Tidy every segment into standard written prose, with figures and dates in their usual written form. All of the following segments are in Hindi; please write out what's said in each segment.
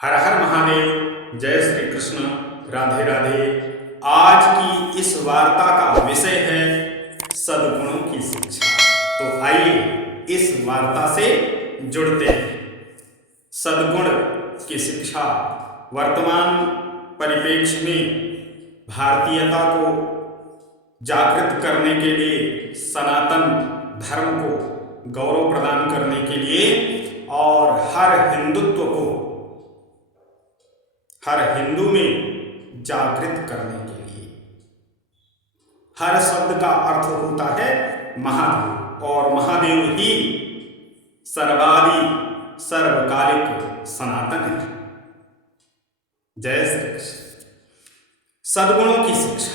हर हर महादेव। जय श्री कृष्ण। राधे राधे। आज की इस वार्ता का विषय है सद्गुणों की शिक्षा। तो आइए इस वार्ता से जुड़ते हैं। सद्गुण की शिक्षा वर्तमान परिप्रेक्ष्य में भारतीयता को जागृत करने के लिए, सनातन धर्म को गौरव प्रदान करने के लिए और हर हिंदू में जागृत करने के लिए। हर शब्द का अर्थ होता है महादेव, और महादेव ही सर्वादि सर्वकालिक सनातन है। जय श्री कृष्ण। सद्गुणों की शिक्षा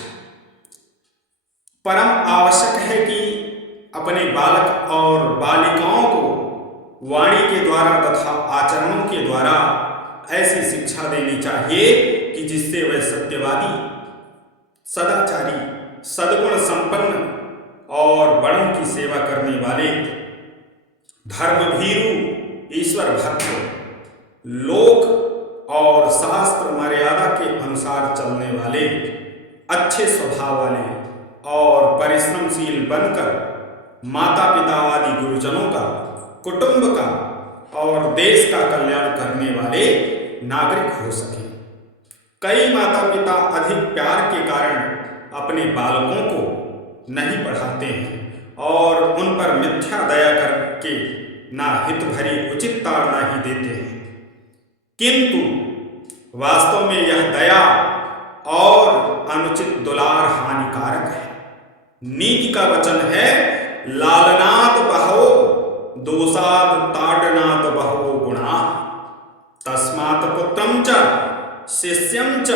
परम आवश्यक है कि अपने बालक और बालिकाओं को वाणी के द्वारा तथा आचरणों के द्वारा ऐसी शिक्षा देनी चाहिए कि जिससे वह सत्यवादी, सदाचारी, सद्गुण संपन्न और बड़ों की सेवा करने वाले, धर्मभीरु, ईश्वर भक्त, लोक और शास्त्र मर्यादा के अनुसार चलने वाले, अच्छे स्वभाव वाले और परिश्रमशील बनकर माता पिता आदि गुरुजनों का, कुटुंब का और देश का कल्याण करने वाले नागरिक हो सके। कई माता पिता अधिक प्यार के कारण अपने बालकों को नहीं पढ़ाते हैं और उन पर मिथ्या दया करके ना हित भरी उचित ताड़ना ही देते हैं, किंतु वास्तव में यह दया और अनुचित दुलार हानिकारक है। नीति का वचन है, लालनात बहवो दोषाद ताडनात बहवो गुणा, तस्मात् पुत्रं च शिष्यं च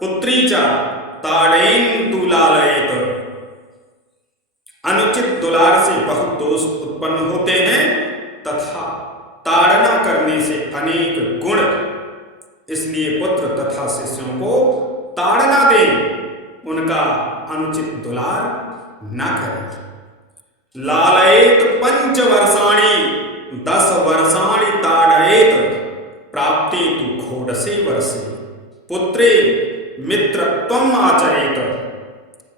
पुत्री च ताड़ेन तु लालयेत। अनुचित दुलार से बहुत दोष उत्पन्न होते हैं तथा ताड़ना करने से अनेक गुण। इसलिए पुत्र तथा शिष्यों को ताड़ना दें, उनका अनुचित दुलार न करें। लालयेत 5 वर्षाणि 10 वर्षाणि ताड़येत, प्राप्ते तु षोडशे वर्षे पुत्रे मित्रत्वम् आचरेत।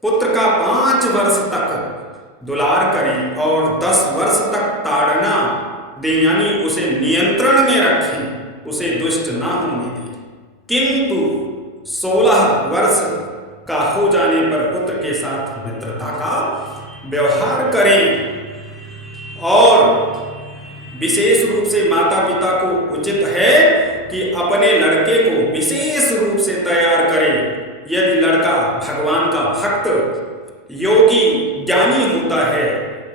पुत्र का 5 वर्ष तक दुलार करें और 10 वर्ष तक ताड़ना दें, यानी उसे नियंत्रण में रखें, उसे दुष्ट ना होने दें। किंतु 16 वर्ष का हो जाने पर पुत्र के साथ मित्रता का व्यवहार करें। और विशेष रूप से माता पिता को उचित है कि अपने लड़के को विशेष रूप से तैयार करें। यदि लड़का भगवान का भक्त, योगी, ज्ञानी होता है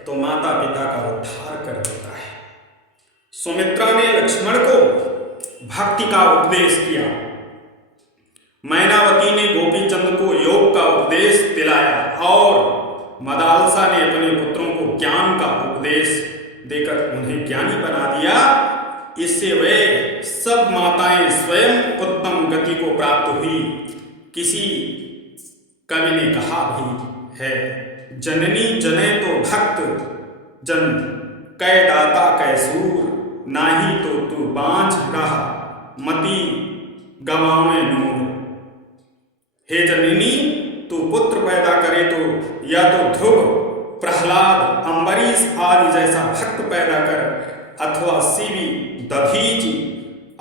तो माता पिता का उद्धार कर देता है। सुमित्रा ने लक्ष्मण को भक्ति का उपदेश किया, मैनावती ने गोपीचंद को योग का उपदेश दिलाया और मदालसा ने अपने पुत्रों को ज्ञान का उपदेश देकर उन्हें ज्ञानी बना दिया। इससे वे सब माताएं स्वयं उत्तम गति को प्राप्त हुई। किसी कवि ने कहा भी है, जननी जने तो भक्त जन कै दाता कै सूर, नाही तो तू बांझ रह मति गवावे नूर। हे जननी, तू पुत्र पैदा करे तो या तो ध्रुव, प्रहलाद, अम्बरीश आदि जैसा भक्त पैदा कर, अथवा शिवी, दधीच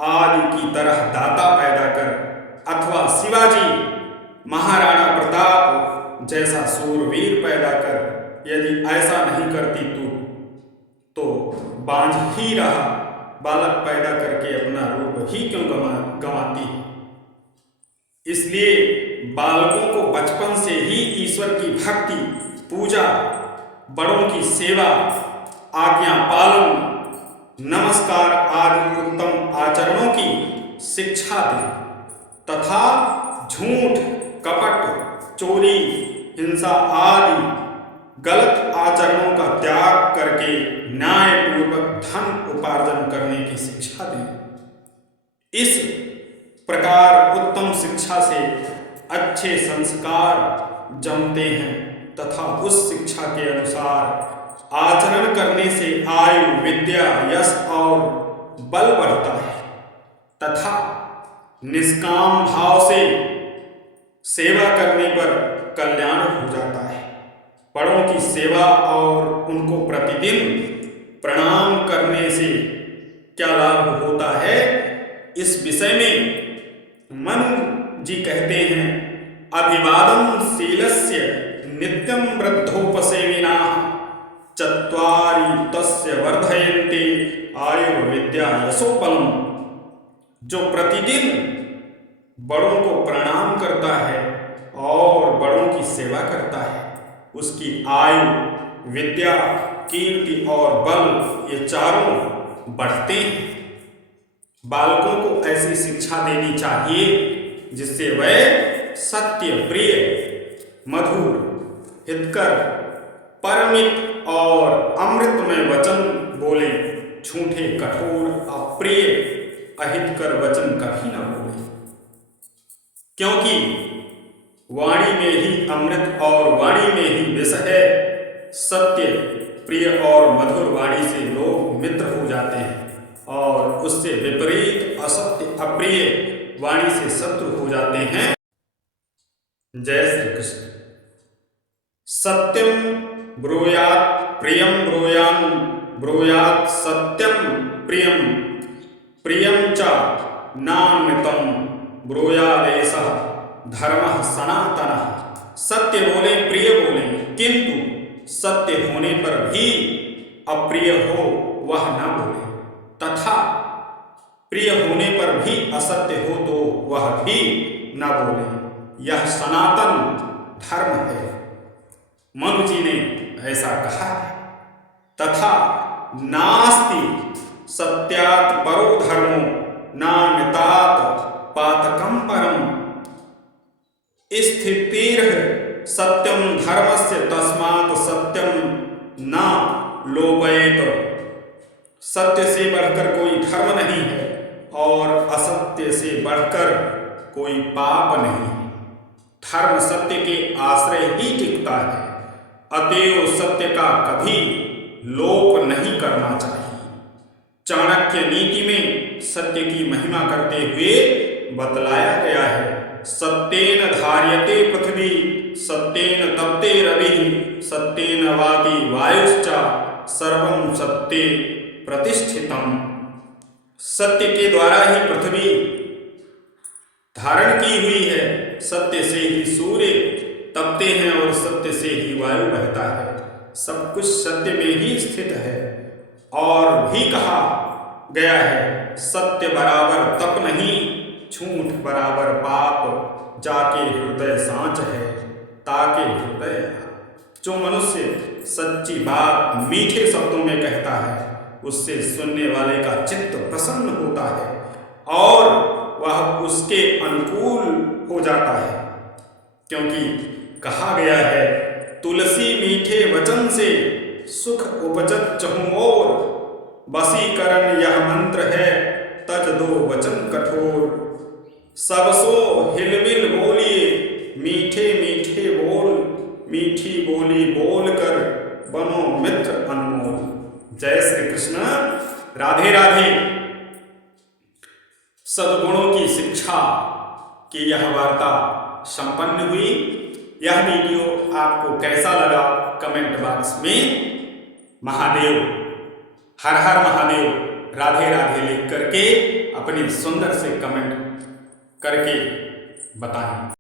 आदि की तरह दाता पैदा कर, अथवा शिवाजी, महाराणा प्रताप जैसा सूरवीर पैदा कर। यदि ऐसा नहीं करती तू तो बांझ ही रहा, बालक पैदा करके अपना रूप ही क्यों गंवाती है। इसलिए बालकों को बचपन से ही ईश्वर की भक्ति, पूजा, बड़ों की सेवा, आज्ञा पालन, नमस्कार आदि उत्तम आचरणों की शिक्षा दें तथा झूठ, कपट, चोरी, हिंसा आदि गलत आचरणों का त्याग करके न्यायपूर्वक धन उपार्जन करने की शिक्षा दें। इस प्रकार उत्तम शिक्षा से अच्छे संस्कार जमते हैं तथा उस शिक्षा के अनुसार आचरण करने से आयु, विद्या, यश और बल बढ़ता है। तथा निष्काम भाव से सेवा करने पर कल्याण हो जाता है। बड़ों की सेवा और उनको प्रतिदिन प्रणाम करने से क्या लाभ होता है, इस विषय में मनु जी कहते हैं, अभिवादन शीलस्य नित्यं वृद्धोपसेविनाः चत्वारि तस्य वर्धयन्ते आयुर्विद्या यशोबलम। जो प्रतिदिन बड़ों को प्रणाम करता है और बड़ों की सेवा करता है, उसकी आयु, विद्या, कीर्ति और बल ये चारों बढ़ते हैं। बालकों को ऐसी शिक्षा देनी चाहिए जिससे वह सत्य, प्रिय, मधुर, हितकर, परमित और अमृतमय वचन बोले, झूठे, कठोर, अप्रिय, अहितकर वचन कभी न बोले। क्योंकि वाणी में ही अमृत और वाणी में ही विष है। सत्य, प्रिय और मधुर वाणी से लोग मित्र हो जाते हैं और उससे विपरीत असत्य, अप्रिय वाणी से शत्रु हो जाते हैं। जय श्री कृष्ण। सत्यम ब्रूयात् प्रियम ब्रूयान् ब्रूयात् सत्यम प्रियम प्रियम च नान्वितम ब्रूयादेशः धर्मः सनातनः। सत्य बोले, प्रिय बोले, किंतु सत्य होने पर भी अप्रिय हो वह न बोले, तथा प्रिय होने पर भी असत्य हो तो वह भी न बोले। यह सनातन धर्म है। मनु जी ने ऐसा कहा है। तथा नास्ति सत्यात् परो धर्मो नान्यतात् पातकं परम स्थितिर् सत्यम धर्मस्य तस्मात् सत्यम न लोभयेत। सत्य से बढ़कर कोई धर्म नहीं है और असत्य से बढ़कर कोई पाप नहीं है। धर्म सत्य के आश्रय ही टिकता है, अतएव सत्य का कभी लोप नहीं करना चाहिए। चाणक्य नीति में सत्य की महिमा करते हुए बतलाया गया है, सत्येन धार्यते पृथ्वी सत्येन तप्ते रविः सत्येन वाति वायुश्च सर्वं सत्ये प्रतिष्ठितम्। सत्य के द्वारा ही पृथ्वी धारण की हुई है, सत्य से ही सूर्य तपते हैं और सत्य से ही वायु बहता है। सब कुछ सत्य में ही स्थित है। और भी कहा गया है, सत्य बराबर तप नहीं, झूठ बराबर पाप, जाके हृदय सांच है ताके हृदय। जो मनुष्य सच्ची बात मीठे शब्दों में कहता है, उससे सुनने वाले का चित्त प्रसन्न होता है और वह उसके अनुकूल हो जाता है। क्योंकि कहा गया है, तुलसी मीठे वचन से सुख उपजत चहुओर, वशीकरण यह मंत्र है तज दो वचन कठोर। सबसो हिलमिल बोलिए मीठे मीठे बोल, मीठी बोली बोल कर बनो मित्र अनमोल। जय श्री कृष्ण। राधे राधे। सद्गुणों की शिक्षा की यह वार्ता संपन्न हुई। यह वीडियो आपको कैसा लगा कमेंट बॉक्स में महादेव, हर हर महादेव, राधे राधे लिख करके अपने सुंदर से कमेंट करके बताएं।